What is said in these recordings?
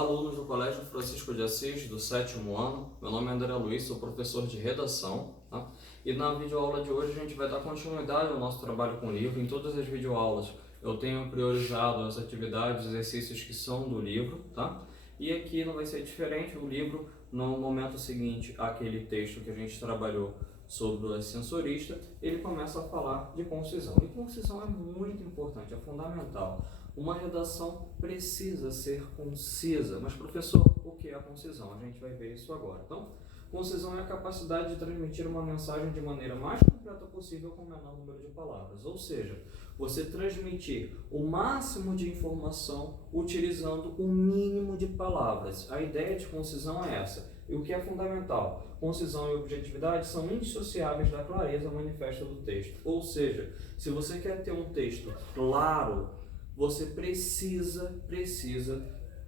Olá, alunos do Colégio Francisco de Assis, do 7º ano. Meu nome é André Luiz, sou professor de redação. Tá? E na videoaula de hoje a gente vai dar continuidade ao nosso trabalho com o livro. Em todas as videoaulas eu tenho priorizado as atividades, exercícios que são do livro. Tá? E aqui não vai ser diferente. O livro, no momento seguinte àquele texto que a gente trabalhou sobre o ascensorista, ele começa a falar de concisão. E concisão é muito importante, é fundamental. Uma redação precisa ser concisa. Mas, professor, o que é a concisão? A gente vai ver isso agora. Então, concisão é a capacidade de transmitir uma mensagem de maneira mais completa possível com o menor número de palavras. Ou seja, você transmitir o máximo de informação utilizando o mínimo de palavras. A ideia de concisão é essa. E o que é fundamental? Concisão e objetividade são indissociáveis da clareza manifesta do texto. Ou seja, se você quer ter um texto claro, você precisa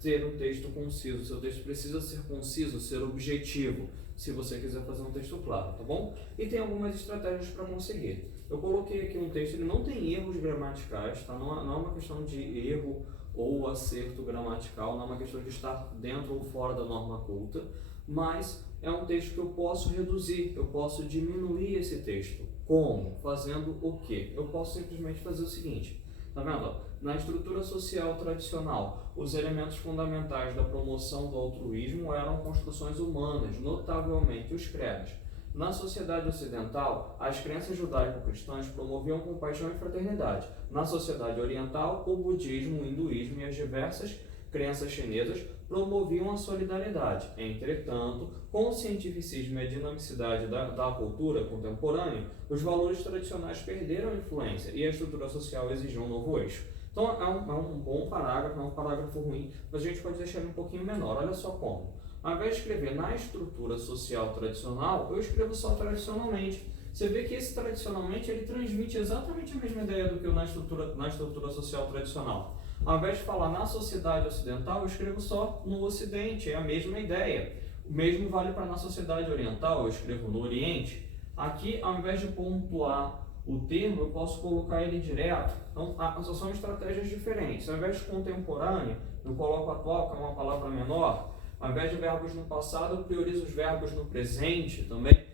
ter um texto conciso. Seu texto precisa ser conciso, ser objetivo, se você quiser fazer um texto claro, tá bom? E tem algumas estratégias para conseguir. Eu coloquei aqui um texto, ele não tem erros gramaticais, tá? Não é uma questão de erro ou acerto gramatical, não é uma questão de estar dentro ou fora da norma culta, mas é um texto que eu posso reduzir, eu posso diminuir esse texto. Como? Fazendo o quê? Eu posso simplesmente fazer o seguinte. Tá vendo? Na estrutura social tradicional, os elementos fundamentais da promoção do altruísmo eram construções humanas, notavelmente os credos. Na sociedade ocidental, as crenças judaico-cristãs promoviam compaixão e fraternidade. Na sociedade oriental, o budismo, o hinduísmo e as diversas crenças chinesas promoviam a solidariedade. Entretanto, com o cientificismo e a dinamicidade da cultura contemporânea, os valores tradicionais perderam influência e a estrutura social exigiu um novo eixo. Então é um bom parágrafo, é um parágrafo ruim, mas a gente pode deixar ele um pouquinho menor. Olha só como. Ao invés de escrever na estrutura social tradicional, eu escrevo só tradicionalmente. Você vê que esse tradicionalmente ele transmite exatamente a mesma ideia do que na estrutura social tradicional. Ao invés de falar na sociedade ocidental, eu escrevo só no ocidente, é a mesma ideia. O mesmo vale para na sociedade oriental, eu escrevo no oriente. Aqui, ao invés de pontuar o termo, eu posso colocar ele direto. Então, são estratégias diferentes. Ao invés de contemporâneo, eu coloco atual, que é uma palavra menor. Ao invés de verbos no passado, eu priorizo os verbos no presente também.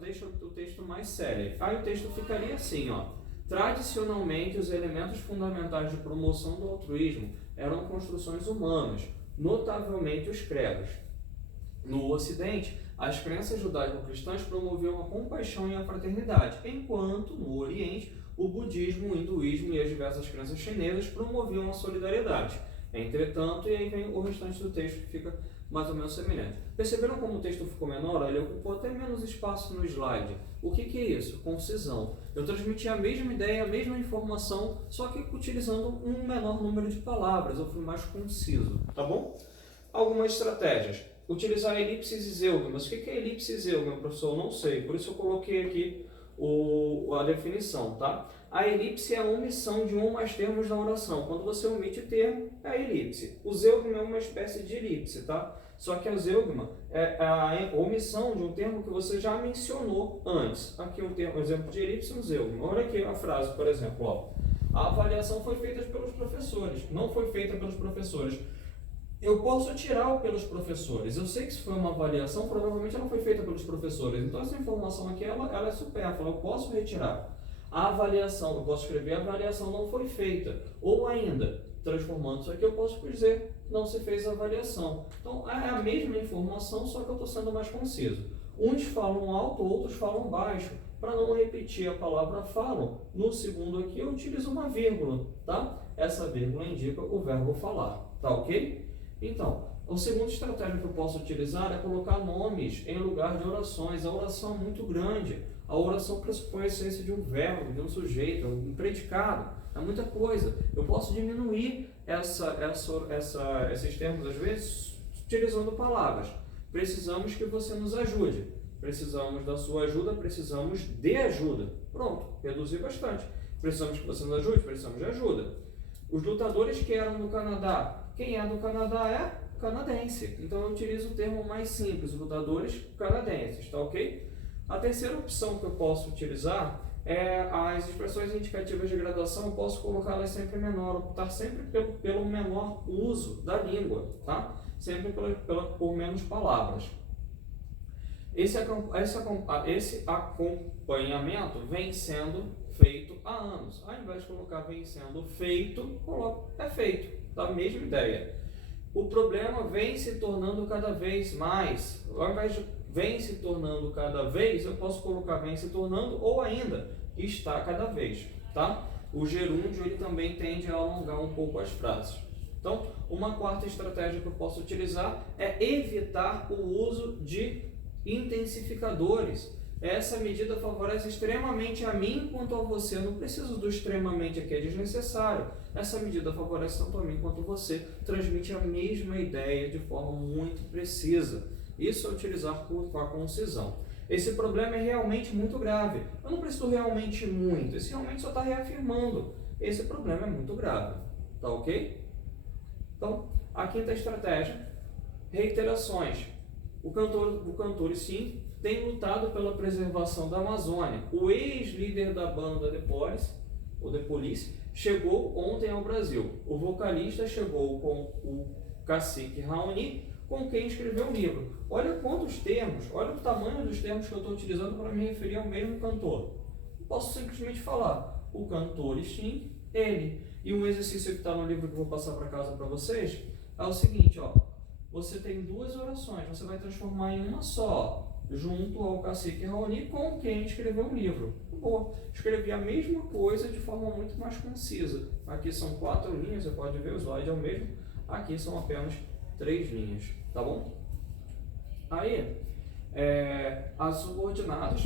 Deixa o texto mais célere. Aí o texto ficaria assim, ó. Tradicionalmente, os elementos fundamentais de promoção do altruísmo eram construções humanas, notavelmente os credos. No Ocidente, as crenças judaico-cristãs promoviam a compaixão e a fraternidade, enquanto, no Oriente, o budismo, o hinduísmo e as diversas crenças chinesas promoviam a solidariedade. Entretanto, e aí vem o restante do texto que fica mais ou menos semelhante. Perceberam como o texto ficou menor? Ele ocupou até menos espaço no slide. O que é isso? Concisão. Eu transmiti a mesma ideia, a mesma informação, só que utilizando um menor número de palavras. Eu fui mais conciso, tá bom? Algumas estratégias. Utilizar elipses e zeugmas. O que é elipse e zeugma, professor? Eu não sei, por isso eu coloquei aqui a definição, tá? A elipse é a omissão de um ou mais termos na oração. Quando você omite o termo, é a elipse. O zeugma é uma espécie de elipse, tá? Só que a zeugma é a omissão de um termo que você já mencionou antes. Aqui um exemplo de elipse e um zeugma. Olha aqui a frase, por exemplo. Ó. A avaliação foi feita pelos professores. Não foi feita pelos professores. Eu posso tirar o pelos professores. Eu sei que se foi uma avaliação, provavelmente ela foi feita pelos professores. Então essa informação aqui ela é supérflua. Eu posso retirar. A avaliação, eu posso escrever a avaliação não foi feita. Ou ainda, transformando isso aqui, eu posso dizer não se fez a avaliação. Então é a mesma informação, só que eu estou sendo mais conciso. Uns falam alto, outros falam baixo. Para não repetir a palavra falam, no segundo aqui eu utilizo uma vírgula, tá? Essa vírgula indica o verbo falar, tá ok? Então, a segunda estratégia que eu posso utilizar é colocar nomes em lugar de orações. A oração é muito grande. A oração pressupõe a essência de um verbo, de um sujeito, um predicado. É muita coisa. Eu posso diminuir esses termos, às vezes, utilizando palavras. Precisamos que você nos ajude. Precisamos da sua ajuda, precisamos de ajuda. Pronto, reduzir bastante. Precisamos que você nos ajude, precisamos de ajuda. Os lutadores que eram do Canadá. Quem é do Canadá é canadense. Então eu utilizo o termo mais simples, lutadores canadenses, tá ok? A terceira opção que eu posso utilizar As expressões indicativas de graduação eu posso colocá-las sempre menor, optar sempre pelo menor uso da língua, tá? Sempre por menos palavras. Esse acompanhamento vem sendo feito há anos. Ao invés de colocar vem sendo feito, coloco é feito, da mesma ideia. O problema vem se tornando cada vez mais. Ao invés de vem se tornando cada vez, eu posso colocar vem se tornando ou ainda está cada vez, tá? O gerúndio ele também tende a alongar um pouco as frases. Então, uma quarta estratégia que eu posso utilizar é evitar o uso de intensificadores. Essa medida favorece extremamente a mim quanto a você. Eu não preciso do extremamente aqui, é desnecessário. Essa medida favorece tanto a mim quanto a você. Transmite a mesma ideia de forma muito precisa. Isso é utilizar com a concisão. Esse problema é realmente muito grave. Eu não preciso realmente muito. Esse realmente só está reafirmando. Esse problema é muito grave. Tá ok? Então, a quinta estratégia, reiterações. O cantor sim, tem lutado pela preservação da Amazônia. O ex-líder da banda The Police, chegou ontem ao Brasil. O vocalista chegou com o cacique Raoni, com quem escreveu o livro. Olha quantos termos, olha o tamanho dos termos que eu estou utilizando para me referir ao mesmo cantor. Eu posso simplesmente falar o cantor sim, ele. E um exercício que está no livro que eu vou passar para casa para vocês é o seguinte, ó. Você tem duas orações, você vai transformar em uma só, junto ao cacique Raoni, com quem escreveu um livro. Boa. Escrevi a mesma coisa de forma muito mais concisa. Aqui são 4 linhas, você pode ver, o slide é o mesmo. Aqui são apenas 3 linhas, tá bom? Aí, as subordinadas,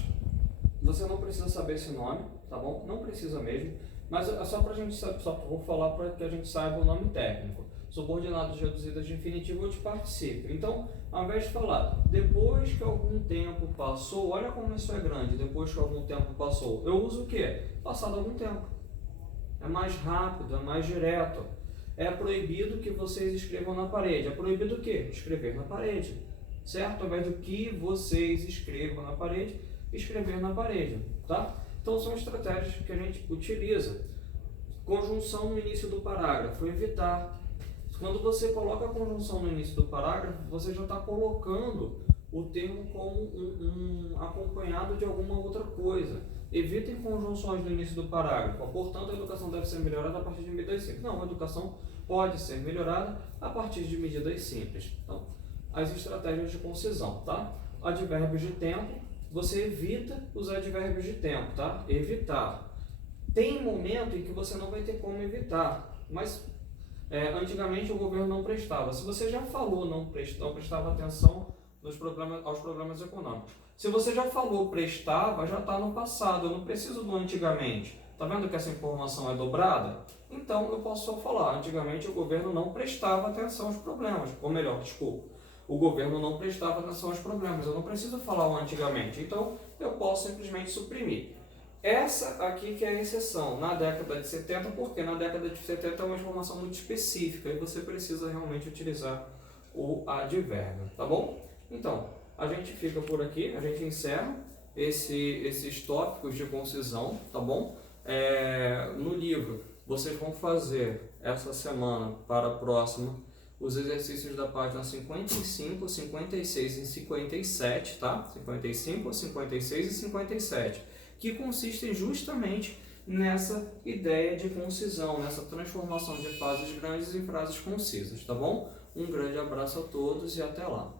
você não precisa saber esse nome, tá bom? Não precisa mesmo, mas é só pra gente saber, só vou falar para que a gente saiba o nome técnico. Subordinadas reduzidas de infinitivo ou de particípio. Então, ao invés de falar depois que algum tempo passou, olha como isso é grande, depois que algum tempo passou, eu uso o quê? Passado algum tempo. É mais rápido, é mais direto. É proibido que vocês escrevam na parede. É proibido o quê? Escrever na parede. Certo? Ao invés do que vocês escrevam na parede, escrever na parede. Tá? Então, são estratégias que a gente utiliza. Conjunção no início do parágrafo. Evitar. Quando você coloca a conjunção no início do parágrafo, você já está colocando o termo como um acompanhado de alguma outra coisa. Evitem conjunções no início do parágrafo. Portanto, a educação deve ser melhorada a partir de medidas simples. Não, a educação pode ser melhorada a partir de medidas simples. Então, as estratégias de concisão, tá? Advérbios de tempo, você evita os advérbios de tempo, tá? Evitar. Tem momento em que você não vai ter como evitar, mas antigamente o governo não prestava. Se você já falou não prestava atenção aos problemas econômicos. Se você já falou prestava, já está no passado. Eu não preciso do antigamente. Está vendo que essa informação é dobrada? Então eu posso só falar. Antigamente o governo não prestava atenção aos problemas. Ou melhor, desculpa. O governo não prestava atenção aos problemas. Eu não preciso falar o antigamente. Então eu posso simplesmente suprimir. Essa aqui que é a exceção, na década de 70, porque na década de 70 é uma informação muito específica e você precisa realmente utilizar o advérbio, tá bom? Então, a gente fica por aqui, a gente encerra esses tópicos de concisão, tá bom? No livro, vocês vão fazer essa semana para a próxima os exercícios da página 55, 56 e 57, tá? 55, 56 e 57. Que consistem justamente nessa ideia de concisão, nessa transformação de frases grandes em frases concisas, tá bom? Um grande abraço a todos e até lá!